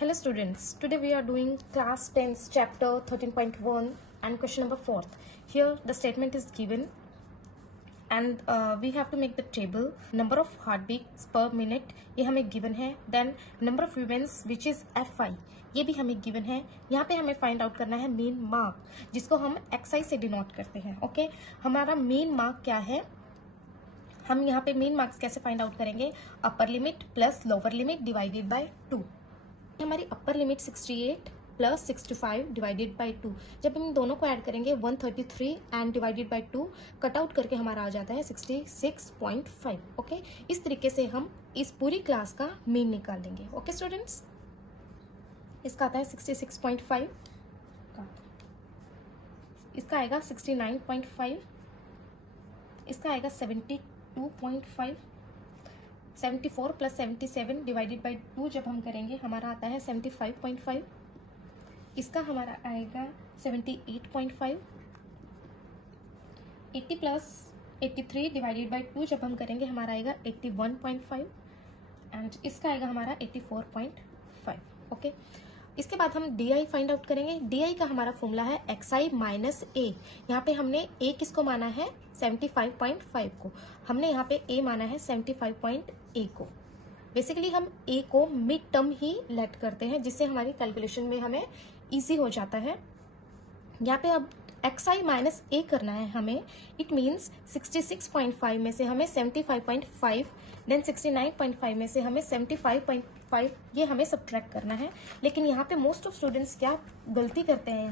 Hello students, today we are doing class 10's chapter 13.1 and question number 4. Here the statement is given and we have to make the table. Number of heartbeats per minute ये हमें given है. Then number of events which is FI ये भी हमें given है. यहाँ पे हमें find out करना है mean mark जिसको हम XI से denote करते हैं. ओके हमारा mean mark क्या है? हम यहाँ पे mean marks कैसे find out करेंगे? Upper limit plus lower limit divided by 2. हमारी upper limit 68 plus 65 divided by 2. जब हम दोनों को ऐड करेंगे 133 and divided by 2 cut out करके हमारा आ जाता है 66.5. ओके इस तरीके से हम इस पूरी क्लास का मीन निकाल लेंगे. ओके स्टूडेंट्स, इसका आता है 66.5, इसका आएगा 69.5, इसका आएगा 72.5. 74 प्लस 77 डिवाइडेड बाई 2 जब हम करेंगे हमारा आता है 75.5. इसका हमारा आएगा 78.5. 80 प्लस 83 डिवाइडेड बाई 2 जब हम करेंगे हमारा आएगा 81.5 एंड इसका आएगा हमारा 84.5. ओके इसके बाद हम DI फाइंड आउट करेंगे. DI का हमारा फॉर्मूला है XI माइनस A. यहाँ पे हमने A किसको माना है 75.5 को, हमने यहाँ पे A माना है 75.A को. बेसिकली हम A को मिड टर्म ही लेट करते हैं जिससे हमारी कैलकुलेशन में हमें इजी हो जाता है. यहाँ पे अब XI माइनस A करना है हमें. इट मीन्स 66.5 में से हमें 75.5 देन 69.5 में से हमें 75.5 ये हमें सब्ट्रैक्ट करना है. लेकिन यहाँ पे मोस्ट ऑफ स्टूडेंट्स क्या गलती करते हैं,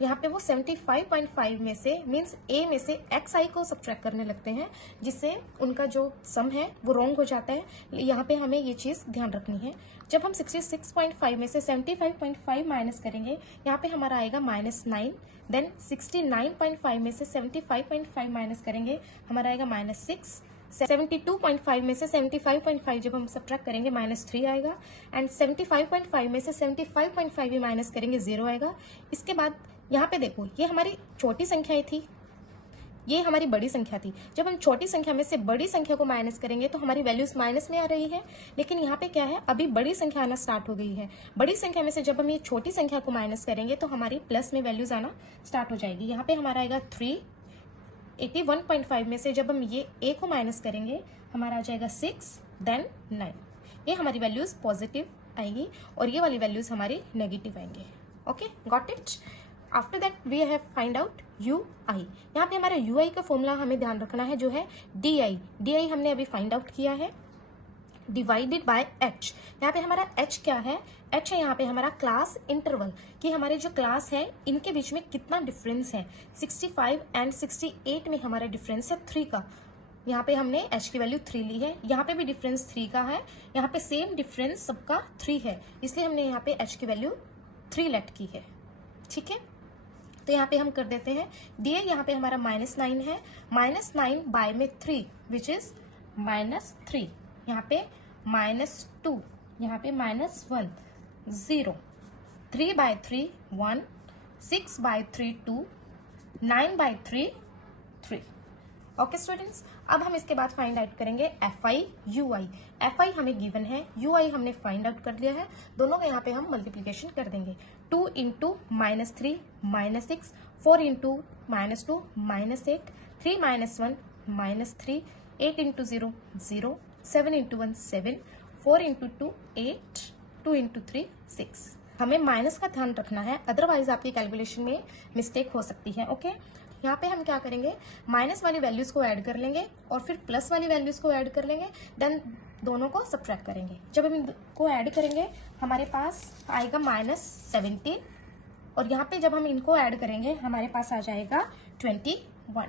यहाँ पे वो 75.5 में से मीन्स A में से XI को सब्ट्रैक्ट करने लगते हैं जिससे उनका जो सम है वो रॉन्ग हो जाता है. यहाँ पे हमें ये चीज़ ध्यान रखनी है. जब हम 66.5 में से 75.5 माइनस करेंगे यहाँ पे हमारा आएगा -9. देन 69.5 में से 75.5 माइनस करेंगे हमारा आएगा -6. 72.5 में से 75.5 जब हम सब्ट्रैक्ट करेंगे -3 आएगा एंड 75.5 में से 75.5 भी माइनस करेंगे 0 आएगा. इसके बाद यहाँ पे देखो ये हमारी छोटी संख्याएं थी, ये हमारी बड़ी संख्या थी. जब हम छोटी संख्या में से बड़ी संख्या को माइनस करेंगे तो हमारी वैल्यूज माइनस में आ रही है. लेकिन यहाँ पे क्या है, अभी बड़ी संख्या आना स्टार्ट हो गई है. बड़ी संख्या में से जब हम ये छोटी संख्या को माइनस करेंगे तो हमारी प्लस में वैल्यूज आना स्टार्ट हो जाएगी. यहाँ पे हमारा आएगा 3. 81.5 में से जब हम ये A को माइनस करेंगे हमारा आ जाएगा 6 देन 9. ये हमारी वैल्यूज पॉजिटिव आएगी और ये वाली वैल्यूज हमारी नेगेटिव आएंगे. Okay got it. After that we have find out UI. यहाँ पे हमारा UI का फॉर्मूला हमें ध्यान रखना है जो है DI. DI हमने अभी फाइंड आउट किया है डिवाइडेड बाय H. यहाँ पे हमारा H क्या है, H है यहाँ पे हमारा क्लास इंटरवल कि हमारे जो क्लास है इनके बीच में कितना डिफरेंस है. 65 एंड 68 में हमारा डिफरेंस है 3 का. यहाँ पे हमने H की वैल्यू 3 ली है, यहाँ पे भी डिफरेंस 3 का है, यहाँ पे सेम डिफरेंस सबका 3 है, इसलिए हमने यहाँ पे H की वैल्यू 3 लेट की है. ठीक है तो यहाँ पे हम कर देते हैं DI. यहाँ पे हमारा -9 है, -9 बाय में 3 विच इज -3. यहाँ पे -2, यहाँ पे -1 0. 3 by 3 1, 6 by 3 2, 9 by 3 3. Okay students, अब हम इसके बाद फाइंड आउट करेंगे FI UI. FI हमें गिवन है, UI हमने फाइंड आउट कर लिया है. दोनों का यहाँ पे हम मल्टीप्लीकेशन कर देंगे. 2 into -3 -6, 4 into -2 -8, 3 -1 -3, 8 into 0 0, 7 into 1 7, 4 into 2 8, 2 into 3 6. हमें माइनस का ध्यान रखना है, अदरवाइज आपकी कैलकुलेशन में मिस्टेक हो सकती है. ओके यहाँ पे हम क्या करेंगे, माइनस वाली वैल्यूज को ऐड कर लेंगे और फिर प्लस वाली वैल्यूज को ऐड कर लेंगे, देन दोनों को सब्ट्रैक्ट करेंगे. जब हम इनको ऐड करेंगे हमारे पास आएगा -17 और यहाँ पे जब हम इनको ऐड करेंगे हमारे पास आ जाएगा 21.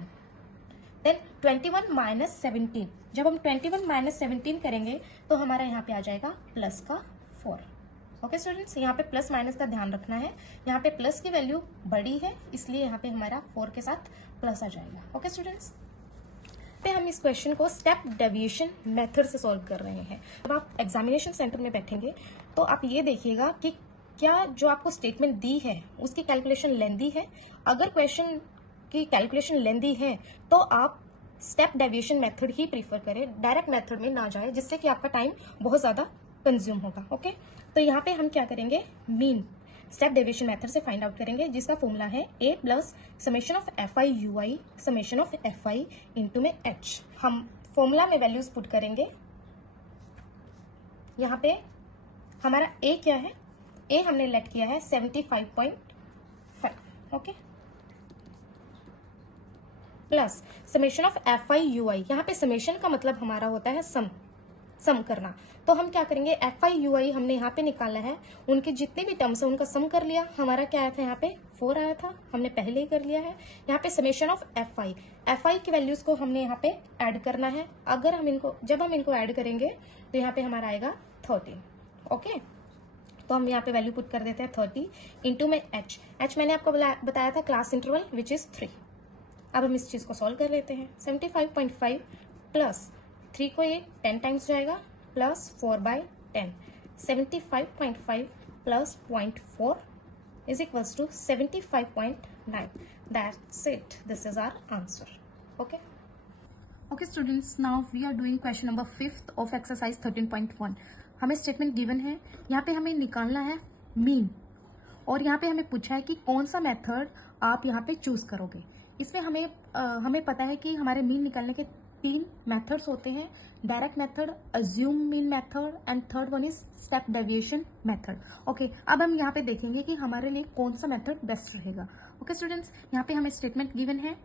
देन 21 माइनस 17, जब हम 21 माइनस 17 करेंगे तो हमारा यहाँ पे आ जाएगा प्लस का 4. ओके स्टूडेंट्स, यहाँ पे प्लस माइनस का ध्यान रखना है. यहाँ पे प्लस की वैल्यू बड़ी है इसलिए यहाँ पे हमारा 4 के साथ प्लस आ जाएगा. ओके स्टूडेंट्स, पे हम इस क्वेश्चन को स्टेप डेविएशन मेथड से सॉल्व कर रहे हैं. जब आप एग्जामिनेशन सेंटर में बैठेंगे तो आप ये देखिएगा कि क्या जो आपको स्टेटमेंट दी है उसकी कैलकुलेशन लेंदी है. अगर क्वेश्चन की कैलकुलेशन लेंदी है तो आप स्टेप डेविएशन मेथड ही प्रीफर करें, डायरेक्ट मेथड में ना जाए जिससे कि आपका टाइम बहुत ज़्यादा कंज्यूम होगा। ओके, तो यहाँ पे हम क्या करेंगे, मीन स्टेप डेविएशन मेथड से फाइंड आउट करेंगे, जिसका फॉर्मूला है a plus summation of F I U I summation of F I into में h। हम फॉर्मूला में वैल्यूज पुट करेंगे। यहाँ पे हमारा a क्या है, a हमने लेट किया है 75.5। Okay, plus summation of F I U I. यहाँ पे समेशन का मतलब हमारा होता है सम करना। तो हम क्या करेंगे, एफ आई यू आई हमने यहाँ पे निकाला है, उनके जितने भी टर्म्स है उनका सम कर लिया। हमारा क्या आया था, यहाँ पे 4 आया था, हमने पहले ही कर लिया है। यहाँ पे समेशन ऑफ एफ आई की वैल्यूज को हमने यहाँ पे ऐड करना है। अगर हम इनको जब हम इनको ऐड करेंगे तो यहाँ पे हमारा आएगा 13। ओके, तो हम यहाँ पे वैल्यू पुट कर देते हैं 30 इंटू में h मैंने आपको बताया था क्लास इंटरवल विच इज 3। अब हम इस चीज को सॉल्व कर लेते हैं। 75.5 प्लस 3 को ये 10 टाइम्स जाएगा plus 4/10। 75.5 plus 0.4 is equals to 75.9. That's it. This is our answer. Okay. Okay students, now we are doing question number 5th of exercise 13.1. हमें स्टेटमेंट गिवन है, यहाँ पे हमें निकालना है मीन, और यहाँ पे हमें पूछा है कि कौन सा मेथड आप यहाँ पे चूज करोगे। इसमें हमें पता है कि हमारे मीन निकालने के 3 मेथड्स होते हैं, direct method, assume mean method and third one is step deviation method. Okay, अब हम यहाँ पे देखेंगे कि हमारे लिए कौन सा मेथड बेस्ट रहेगा। ओके स्टूडेंट्स, यहाँ पे हमें स्टेटमेंट गिवन है,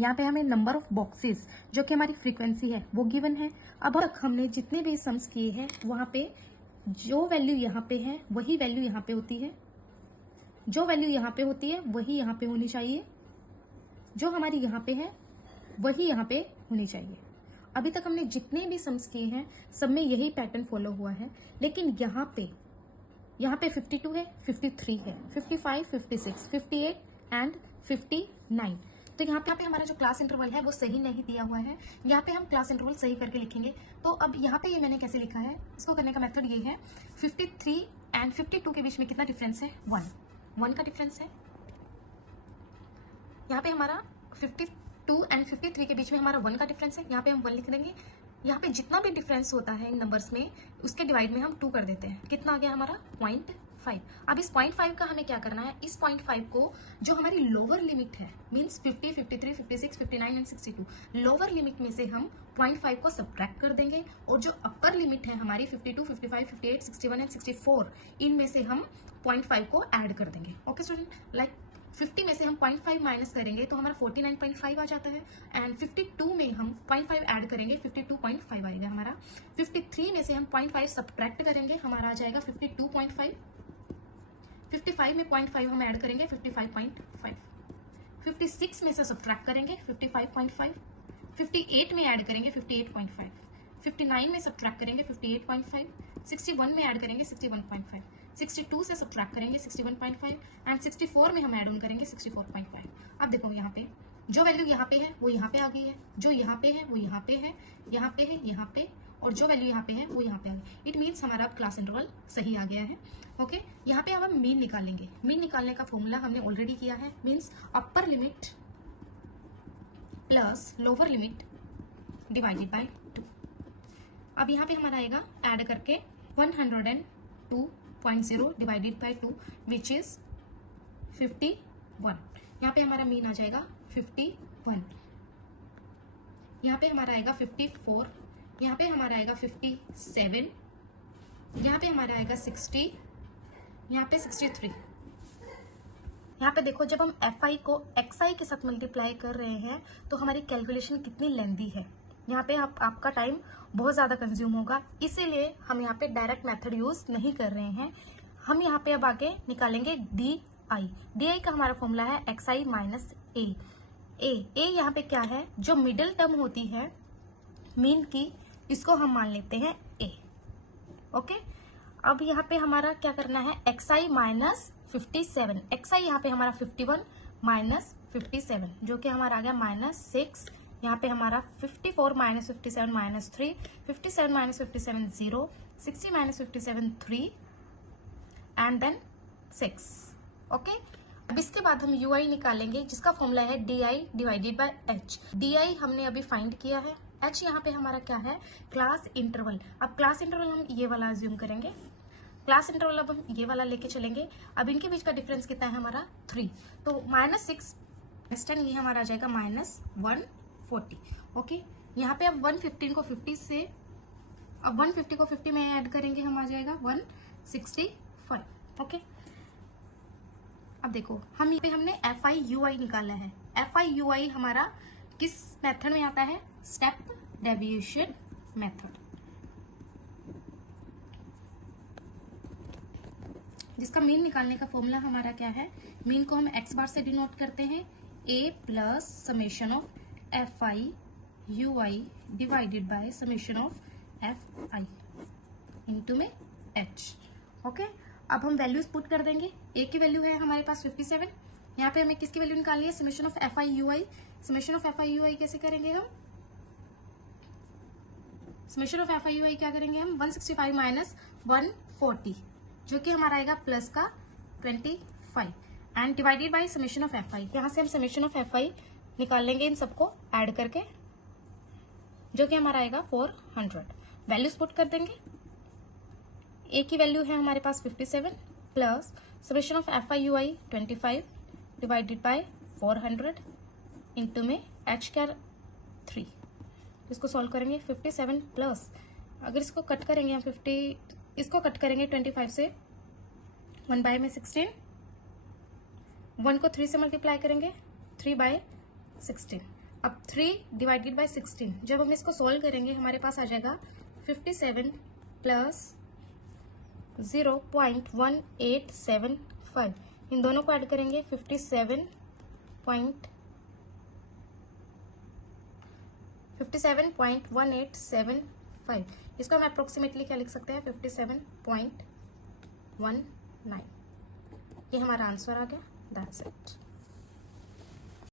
यहाँ पे हमें नंबर ऑफ बॉक्सेस जो कि हमारी फ्रीक्वेंसी है वो गिवन है। अब तक हमने जितने भी सम्स किए हैं वहां पे जो वैल्यू यहाँ पे है वही वैल्यू यहाँ पे होती है, जो वैल्यू यहाँ पे होती है वही यहाँ पे होनी चाहिए, जो हमारी यहाँ पे है वही यहाँ पे होनी चाहिए। अभी तक हमने जितने भी सम्स किए हैं सब में यही पैटर्न फॉलो हुआ है, लेकिन यहाँ पे 52 है, 53 है, 55, 56, 58 एंड 59। तो यहाँ पे हमारा जो क्लास इंटरवल है वो सही नहीं दिया हुआ है। यहाँ पे हम क्लास इंटरवल सही करके लिखेंगे। तो अब यहाँ पे ये मैंने कैसे लिखा है, इसको करने का मेथड ये है, 53 एंड 52 के बीच में कितना डिफरेंस है, 1 का डिफरेंस है। यहाँ पे हमारा 52 एंड 53 के बीच में हमारा 1 का डिफरेंस है, यहाँ पे हम 1 लिख देंगे। यहाँ पे जितना भी डिफरेंस होता है इन नंबर्स में उसके डिवाइड में हम 2 कर देते हैं। कितना आ गया हमारा 0.5। अब इस 0.5 का हमें क्या करना है, इस 0.5 को जो हमारी लोअर लिमिट है मींस 50, 53, 56, 59 एंड 62, लोअर लिमिट में से हम 0.5 को सब्ट्रैक्ट कर देंगे, और जो अपर लिमिट है हमारी 52, 55, 58, 61 एंड 64, इनमें से हम 0.5 को ऐड कर देंगे। ओके स्टूडेंट, लाइक 50 में से हम 0.5 माइनस करेंगे तो हमारा 49.5 आ जाता है, एंड 52 में हम 0.5 ऐड करेंगे 52.5 आएगा हमारा। 53 में से हम 0.5 सब्ट्रैक्ट करेंगे, हमारा आ जाएगा 52.5। 55 में 0.5 हम ऐड करेंगे 55.5। 56 में से सब्ट्रैक्ट करेंगे 55.5। 58 में ऐड करेंगे 58.5। 59 में सब्ट्रैक्ट करेंगे 58.5। 61 में ऐड करेंगे 61.5। 62 से सब्ट्रैक्ट करेंगे 61.5 एंड 64 में हम ऐड ऑन करेंगे 64.5। अब देखो यहाँ पे जो वैल्यू यहाँ पे है वो यहाँ पे आ गई है, जो यहाँ पे है वो यहाँ पे है, यहाँ पे है यहाँ पे, और जो वैल्यू यहाँ पे है वो यहाँ पे आ गई। इट मीन्स हमारा अब क्लास इंटरवल सही आ गया है। ओके, यहाँ पे अब हम मीन निकालेंगे। मीन निकालने का फॉर्मूला हमने ऑलरेडी किया है, means upper limit plus lower limit divided by 2। अब यहाँ पे हमारा आएगा ऐड करके 102.0 डिवाइडेड बाय 2 विच इज 51। यहाँ पे हमारा मीन आ जाएगा 51, यहाँ पे हमारा आएगा 54, यहाँ पे हमारा आएगा 57, यहाँ पे हमारा आएगा 60, यहाँ पे 63। यहाँ पे देखो जब हम fi को xi के साथ मल्टीप्लाई कर रहे हैं तो हमारी कैलकुलेशन कितनी लेंदी है। यहाँ पे आपका टाइम बहुत ज़्यादा कंज्यूम होगा, इसीलिए हम यहाँ पे डायरेक्ट मेथड यूज नहीं कर रहे हैं। हम यहाँ पे अब आगे निकालेंगे डी आई का हमारा फॉर्मूला है xi माइनस ए। यहाँ पे क्या है, जो मिडिल टर्म होती है मीन की, इसको हम मान लेते हैं a। ओके, अब यहाँ पे हमारा क्या करना है, xi माइनस 57, xi यहाँ पे हमारा 51 माइनस 57 जो कि हमारा आ गया -6। यहाँ पे हमारा 54 minus 57 minus 3, 57 minus 57 0, 60 minus 57 3 and then 6। Okay, अब इसके बाद हम ui निकालेंगे जिसका फॉर्मूला है di divided by h। di हमने अभी फाइंड किया है, h यहाँ पे हमारा क्या है, क्लास इंटरवल। अब क्लास इंटरवल हम ये वाला अज्यूम करेंगे, क्लास इंटरवल अब हम ये वाला लेके चलेंगे। अब इनके बीच का डिफरेंस कितना है हमारा 3, तो -6 10 ये हमारा आ जाएगा -140। ओके, यहाँ पे अब 115 को 50 से, अब 150 को 50 में ऐड करेंगे हम आ जाएगा 165। ओके, अब देखो हम यहाँ पे हमने FIUI निकाला है। FIUI हमारा किस मेथड में आता है, स्टेप डेविएशन मेथड, जिसका मीन निकालने का फॉर्मूला हमारा क्या है, मीन को हम x बार से डिनोट करते हैं, a plus summation of FIUI divided by summation of FI into में h। ओके, अब हम वैल्यूज पुट कर देंगे। a की वैल्यू है हमारे पास 57, यहाँ पे हमें किसकी वैल्यू निकालनी है, summation of FIUI। Summation of FIUI कैसे करेंगे हम, समेशन ऑफ FIUI क्या करेंगे हम, 165 माइनस 140 जो कि हमारा आएगा प्लस का 25 and divided by summation of FI। यहाँ से हम समेशन ऑफ FI निकाल लेंगे इन सबको ऐड करके, जो कि हमारा आएगा 400। वैल्यूज पुट कर देंगे। a की वैल्यू है हमारे पास 57 plus summation of FIUI 25 divided by 400 into में h क्या 3। इसको सॉल्व करेंगे, 57 प्लस, अगर इसको कट करेंगे हम 50, इसको कट करेंगे 25 से, 1 बाय में 16, 1 को 3 से मल्टीप्लाई करेंगे, 3 बाय 16। अब 3 डिवाइडेड बाय 16, जब हम इसको सॉल्व करेंगे हमारे पास आ जाएगा 57 प्लस 0.1875। इन दोनों को ऐड करेंगे 57.1875। इसको हम अप्रोक्सीमेटली क्या लिख सकते हैं, 57.19। ये हमारा आंसर आ गया। That's it.